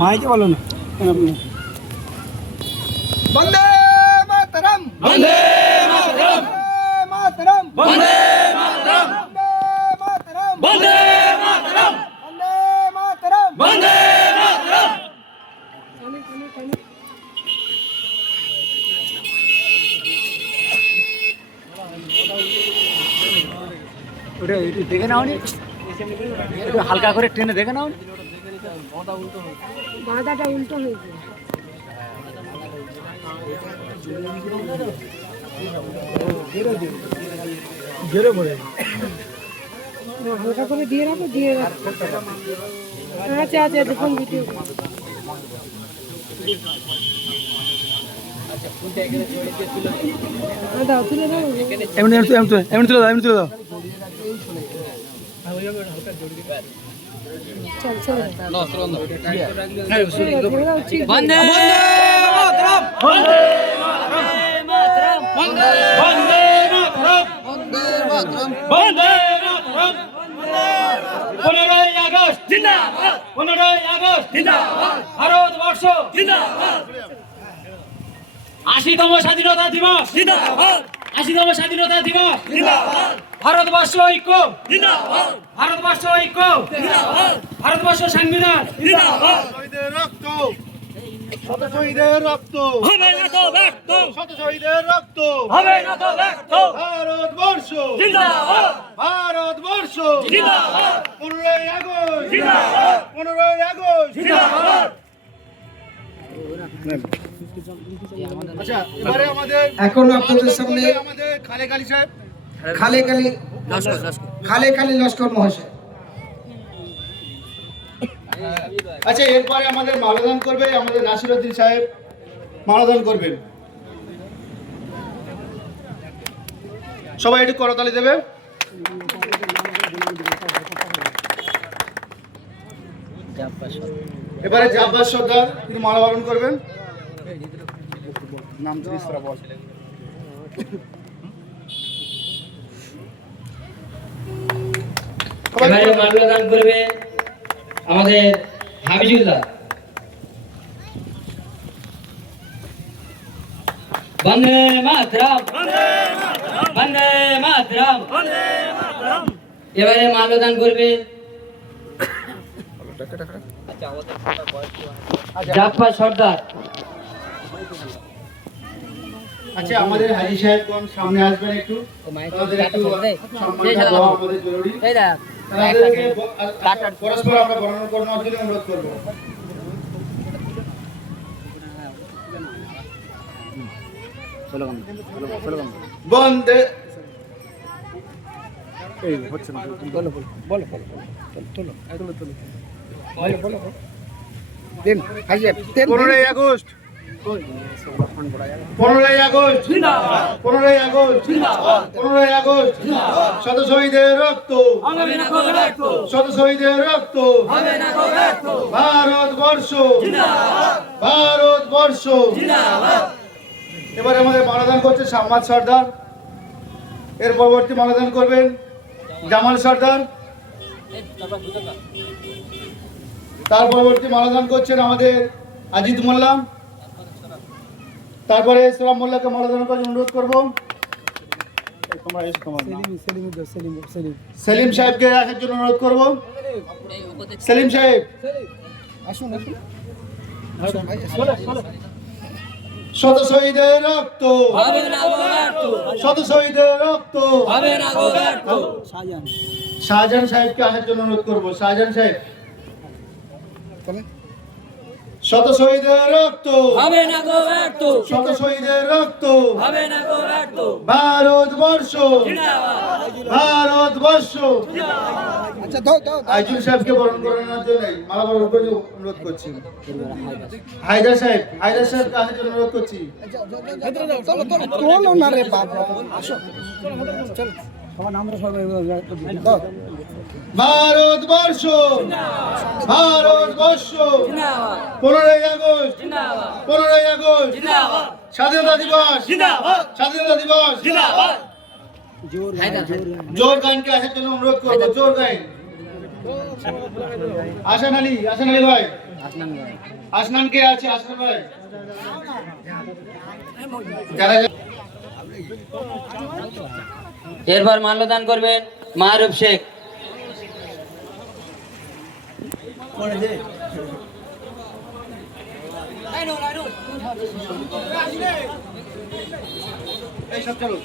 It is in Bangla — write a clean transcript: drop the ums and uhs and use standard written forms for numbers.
মাইকে বলো না। বন্দে মাতরম, বন্দে মাতরম, মাতরম, বন্দে মাতরম, মাতরম, বন্দে মাতরম, মাতরম। বন্দে মাতরম। ওটা একটু দেখে নাও নি, একটু হালকা করে ট্রেনে দেখে নাও নি। বাঁধাটা উল্টো হয়েছে। হালকা করে দিয়ে রাখো, দিয়ে রাখো। আচ্ছা আচ্ছা, দেখুন ভিডিও। দাও, তুলে দাও। এমনি তুলে দাও, এমনি তুলে দাও। চল চল। বন্দে মাতরম, বন্দে মাতরম, বন্দে মাতরম, বন্দে মাতরম, বন্দে মাতরম। 15ই আগস্ট জিন্দাবাদ, 15ই আগস্ট জিন্দাবাদ, ভারতবর্ষ জিন্দাবাদ। 80তম স্বাধীনতা দিবস জিন্দাবাদ, 80তম স্বাধীনতা দিবস জিন্দাবাদ। ভারতবর্ষ ঐক্য জিন্দাবাদ, ভারতবর্ষ ঐক্য জিন্দাবাদ, ভারতবর্ষ সংবিধান জিন্দাবাদ। শহীদের রক্ত, শত শহীদের রক্ত, হবে না তো ব্যর্থ, শত শহীদের রক্ত, হবে না তো ব্যর্থ, ভারতবর্ষ জিন্দাবাদ, ভারতবর্ষ জিন্দাবাদ, 15ই আগস্ট জিন্দাবাদ, 15ই আগস্ট। জিন্দাবাদ। আচ্ছা, এবারে আমাদের এখন আপনাদের সামনে আমাদের খালেক সাহেব, খালে লস্কর মহাশয়। আচ্ছা, এরপরে আমাদের মালাদান করবে আমাদের নাসিরউদ্দিন সাহেব, মালাদান করবেন। সবাই একটু করতালি দেবে। এবারে জাব্বার সর্দার তিনি মালা বরণ করবেন। নাম জিনিসটা বল। এবারে মাল্যদান করবে আমাদের হাবিজুল্লাহ। বন্দে মাতরম, বন্দে মাতরম। এবারে মাল্যদান করবে জাফর সর্দার। আচ্ছা, আমাদের হাজি সাহেবগণ সামনে আসবেন একটু। তাদের একটু সম্মানটা দেওয়া আমাদের জরুরি। তাদেরকে পরস্পর আমরা বর্ণনা করানোর জন্য অনুরোধ করবো। বন্দে দেন হাজির দেন। 15ই আগস্ট, 15ই আগস্ট, 15ই আগস্ট, 15ই আগস্ট। শত শহীদের রক্ত, হবে না তো ব্যর্থ, শত শহীদের রক্ত, হবে না তো ব্যর্থ, ভারতবর্ষ জিন্দাবাদ, ভারতবর্ষ। জিন্দাবাদ। এবারে আমাদের মালাদান করছে সাম্মাদ সর্দার। এর পরবর্তী মালাদান করবেন জামাল সর্দার। তার পরবর্তী মালাদান করছেন আমাদের আজিদ মোল্লা। তারপরে ইসলাম মোল্লাকে মালাদান করার অনুরোধ করবো। সেলিম সাহেবকে আসার জন্য অনুরোধ করবো। সেলিম সাহেব আসুন আসুন। শত শহীদের রক্ত, হবে না তো ব্যর্থ, শত শহীদের রক্ত। হবে না তো ব্যর্থ, শাহজাহান সাহেবকে আসার জন্য অনুরোধ করবো। শাহজাহান সাহেব, শত শহীদের রক্ত, হবে না তো ব্যর্থ, শত শহীদের রক্ত, হবে না তো ব্যর্থ, ভারতবর্ষ জিন্দাবাদ, ভারতবর্ষ। আচ্ছা দাও দাও। আইজুল সাহেবকে বরণ করানোর জন্য মালা বরণ করে অনুরোধ করছি। হায়দার সাহেবকে আসার জন্য অনুরোধ করছি। তোলো না রে বাবা, আসো চলো। সবার নামটা সবাই দাও। ভারতবর্ষ ভারতবর্ষ। 15ই আগস্ট, 15ই আগস্ট জিন্দাবাদ, স্বাধীনতা দিবস, জিন্দাবাদ, স্বাধীনতা দিবস। জিন্দাবাদ। জোর গানকে আসার জন্য অনুরোধ করবো। জোর গাইন। আসান আলী ভাই, আসনান কে আছে? আসনান ভাই, যারা এরপর মাল্যদান করবেন মাহরুব শেখ। এই সব চলো।